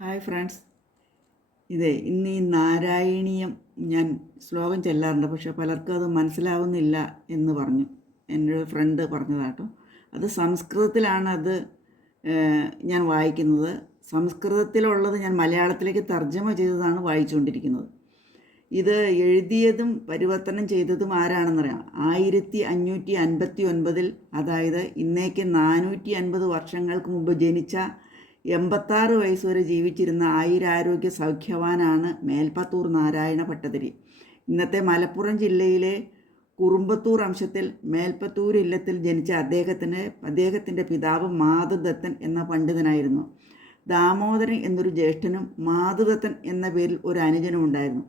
Hi friends, ഇന്ന് ഈ നാരായണീയം ഞാൻ ശ്ലോകം ചെല്ലാറുണ്ട്. പക്ഷേ പലർക്കും അത് മനസ്സിലാവുന്നില്ല എന്ന് പറഞ്ഞു. എൻ്റെ ഒരു ഫ്രണ്ട് പറഞ്ഞതാട്ടോ. അത് സംസ്കൃതത്തിലാണ് ഞാൻ വായിക്കുന്നത്. സംസ്കൃതത്തിലുള്ളത് ഞാൻ മലയാളത്തിലേക്ക് തർജ്ജമ ചെയ്തതാണ് വായിച്ചുകൊണ്ടിരിക്കുന്നത്. ഇത് എഴുതിയതും പരിവർത്തനം ചെയ്തതും ആരാണെന്നറിയാം. 1559, അതായത് ഇന്നേക്ക് 450 വർഷങ്ങൾക്ക് മുമ്പ് ജനിച്ച 86 വയസ്സുവരെ ജീവിച്ചിരുന്ന ആയുരാരോഗ്യ സൗഖ്യവാനാണ് മേൽപ്പത്തൂർ നാരായണ ഭട്ടതിരി. ഇന്നത്തെ മലപ്പുറം ജില്ലയിലെ കുറുമ്പത്തൂർ അംശത്തിൽ മേൽപ്പത്തൂർ ഇല്ലത്തിൽ ജനിച്ച അദ്ദേഹത്തിൻ്റെ പിതാവ് മാധുദത്തൻ എന്ന പണ്ഡിതനായിരുന്നു. ദാമോദരൻ എന്നൊരു ജ്യേഷ്ഠനും മാധുദത്തൻ എന്ന പേരിൽ ഒരു അനുജനും ഉണ്ടായിരുന്നു.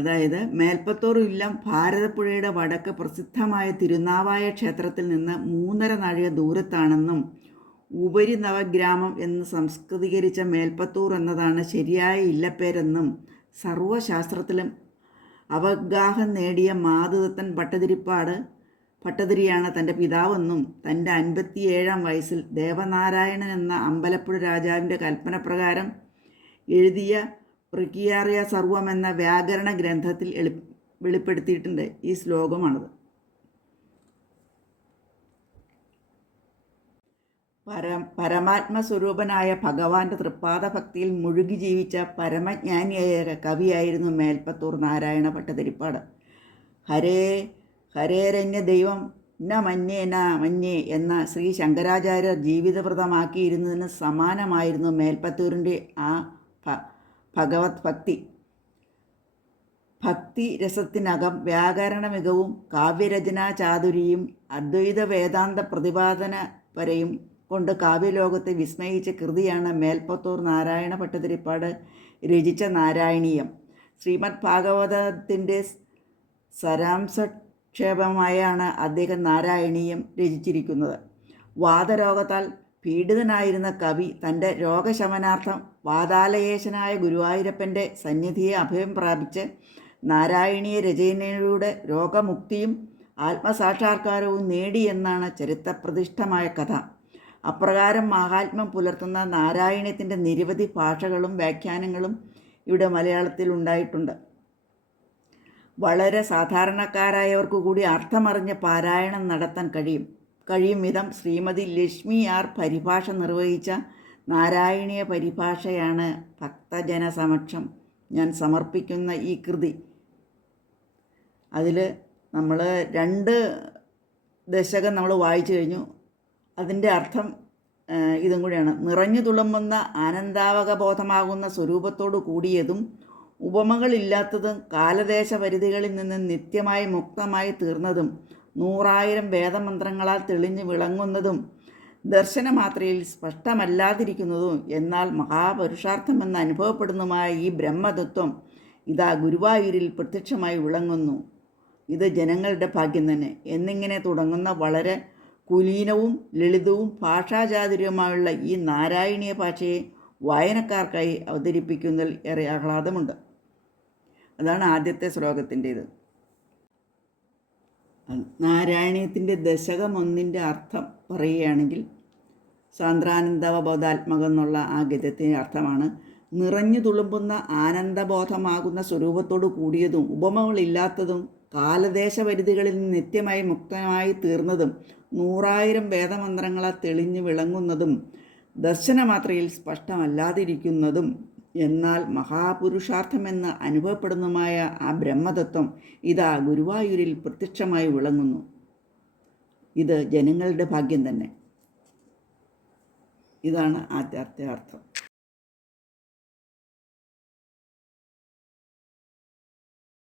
അതായത് മേൽപ്പത്തൂർ ഇല്ലം ഭാരതപ്പുഴയുടെ വടക്ക് പ്രസിദ്ധമായ തിരുനാവായ ക്ഷേത്രത്തിൽ നിന്ന് 3.5 നാഴിക ദൂരത്താണെന്നും ഉപരി നവഗ്രാമം എന്ന് സംസ്കൃതീകരിച്ച മേൽപ്പത്തൂർ എന്നതാണ് ശരിയായ ഇല്ലപ്പേരെന്നും സർവശാസ്ത്രത്തിലും അവഗാഹം നേടിയ മാധുദത്തൻ ഭട്ടതിരിയാണ് തൻ്റെ പിതാവെന്നും തൻ്റെ 57-ാം വയസ്സിൽ ദേവനാരായണൻ എന്ന അമ്പലപ്പുഴ രാജാവിൻ്റെ കൽപ്പനപ്രകാരം എഴുതിയ പ്രകിയാറിയ സർവം എന്ന വ്യാകരണ ഗ്രന്ഥത്തിൽ വെളിപ്പെടുത്തിയിട്ടുണ്ട്. ഈ ശ്ലോകമാണത്. പരമാത്മസ്വരൂപനായ ഭഗവാന്റെ തൃപ്പാദഭക്തിയിൽ മുഴുകി ജീവിച്ച പരമജ്ഞാനിയായ കവിയായിരുന്നു മേൽപ്പത്തൂർ നാരായണ ഭട്ടതിരിപ്പാട്. ഹരേ ഹരേരന്യ ദൈവം ന മന്യേ എന്ന ശ്രീ ശങ്കരാചാര്യർ ജീവിതവ്രതമാക്കിയിരുന്നതിന് സമാനമായിരുന്നു മേൽപ്പത്തൂരിൻ്റെ ആ ഭഗവത് ഭക്തി രസത്തിനകം വ്യാകരണ മികവും കാവ്യരചനാ ചാതുരിയും അദ്വൈത വേദാന്ത പ്രതിപാദന വരെയും കൊണ്ട് കാവ്യലോകത്തെ വിസ്മയിച്ച കൃതിയാണ് മേൽപ്പത്തൂർ നാരായണ ഭട്ടതിരിപ്പാട് രചിച്ച നാരായണീയം. ശ്രീമദ് ഭാഗവതത്തിൻ്റെ സാരാംശക്ഷേപമായാണ് അദ്ദേഹം നാരായണീയം രചിച്ചിരിക്കുന്നത്. വാതരോഗത്താൽ പീഡിതനായിരുന്ന കവി തൻ്റെ രോഗശമനാർത്ഥം വാതാലയേശനായ ഗുരുവായൂരപ്പൻ്റെ സന്നിധിയെ അഭയം പ്രാപിച്ച് നാരായണീയ രചനയിലൂടെ രോഗമുക്തിയും ആത്മസാക്ഷാത്കാരവും നേടിയെന്നാണ് ചരിത്രപ്രതിഷ്ഠമായ കഥ. അപ്രകാരം മഹാത്മ്യം പുലർത്തുന്ന നാരായണീയത്തിൻ്റെ നിരവധി ഭാഷകളും വ്യാഖ്യാനങ്ങളും ഇവിടെ മലയാളത്തിൽ ഉണ്ടായിട്ടുണ്ട്. വളരെ സാധാരണക്കാരായവർക്കു കൂടി അർത്ഥമറിഞ്ഞ് പാരായണം നടത്താൻ കഴിയും വിധം ശ്രീമതി ലക്ഷ്മി ആർ പരിഭാഷ നിർവഹിച്ച നാരായണീയ പരിഭാഷയാണ് ഭക്തജനസമക്ഷം ഞാൻ സമർപ്പിക്കുന്ന ഈ കൃതി. അതിൽ നമ്മൾ 2 ദശകം നമ്മൾ വായിച്ചു കഴിഞ്ഞു. അതിൻ്റെ അർത്ഥം ഇതും കൂടിയാണ്. നിറഞ്ഞു തുളുമ്പുന്ന ആനന്ദാവകബോധമാകുന്ന സ്വരൂപത്തോടു കൂടിയതും ഉപമകളില്ലാത്തതും കാലദേശ പരിധികളിൽ നിന്ന് നിത്യമായി മുക്തമായി തീർന്നതും 100,000 വേദമന്ത്രങ്ങളാൽ തെളിഞ്ഞു വിളങ്ങുന്നതും ദർശനമാത്രയിൽ സ്പഷ്ടമല്ലാതിരിക്കുന്നതും എന്നാൽ മഹാപുരുഷാർത്ഥമെന്ന് അനുഭവപ്പെടുന്നതുമായ ഈ ബ്രഹ്മതത്വം ഇതാ ഗുരുവായൂരിൽ പ്രത്യക്ഷമായി വിളങ്ങുന്നു. ഇത് ജനങ്ങളുടെ ഭാഗ്യം തന്നെ എന്നിങ്ങനെ തുടങ്ങുന്ന വളരെ കുലീനവും ലളിതവും ഭാഷാചാതുര്യവുമായുള്ള ഈ നാരായണീയ ഭാഷയെ വായനക്കാർക്കായി അവതരിപ്പിക്കുന്നതിൽ ഏറെ ആഹ്ലാദമുണ്ട്. അതാണ് ആദ്യത്തെ ശ്ലോകത്തിൻ്റേത്. നാരായണീയത്തിൻ്റെ ദശകം 1 അർത്ഥം പറയുകയാണെങ്കിൽ സാന്ദ്രാനന്ദവബോധാത്മകം എന്നുള്ള ആ ഗദ്യത്തിൻ്റെ അർത്ഥമാണ്: നിറഞ്ഞു തുളുമ്പുന്ന ആനന്ദബോധമാകുന്ന സ്വരൂപത്തോടു കൂടിയതും ഉപമകളില്ലാത്തതും കാലദേശപരിധികളിൽ നിന്ന് നിത്യമായി മുക്തമായി തീർന്നതും 100,000 വേദമന്ത്രങ്ങളാൽ തെളിഞ്ഞു വിളങ്ങുന്നതും ദർശനമാത്രയിൽ സ്പഷ്ടമല്ലാതിരിക്കുന്നതും എന്നാൽ മഹാപുരുഷാർത്ഥമെന്ന് അനുഭവപ്പെടുന്നതുമായ ആ ബ്രഹ്മതത്വം ഇതാ ഗുരുവായൂരിൽ പ്രത്യക്ഷമായി വിളങ്ങുന്നു. ഇത് ജനങ്ങളുടെ ഭാഗ്യം തന്നെ. ഇതാണ് ആദ്യത്തെ അർത്ഥം.